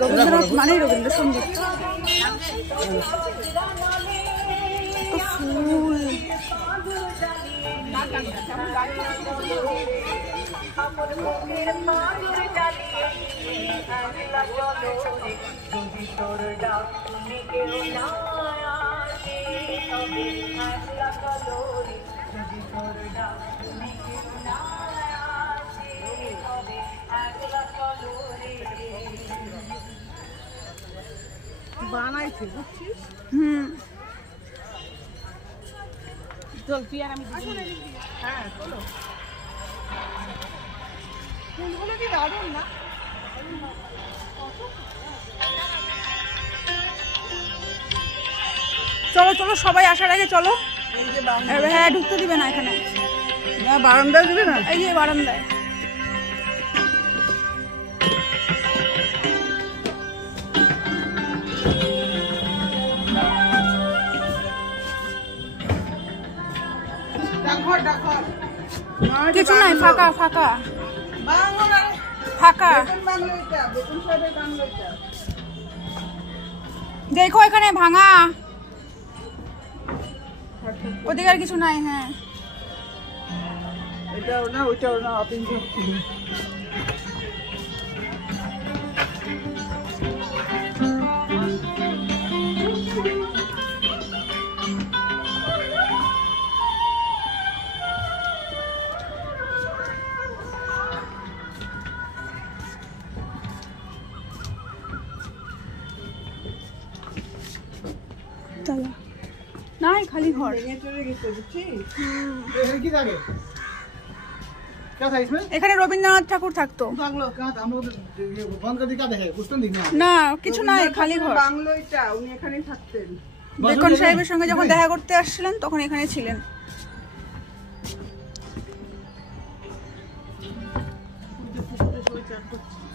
রবীন্দ্রনাথ মানে রবীন্দ্রসঙ্গীত। ফুল বানাইছে বুঝছিস? চল তুই আর আমি হ্যাঁ চলো। ফুলগুলো কি দারুণ না? চলো চলো সবাই আসার আগে চলো। হ্যাঁ ঢুকতে দিবে না এখানে, বারান্দায় দিবে না, এই যে বারান্দায়। কিছু নাই, ফাঁকা ফাঁকা ফাঁকা। দেখো এখানে ভাঙা, ওদিকে আর কিছু নাই। হ্যাঁ এটাও না ওইটাও না, আপনি নাই খালি ঘর। এখানে রবীন্দ্রনাথ ঠাকুর থাকতো না, কিছু নাই খালি ঘর। উনি এখানেই থাকতেন। বেকন সাহেবের সঙ্গে যখন দেখা করতে আসছিলেন তখন এখানে ছিলেন। করছে।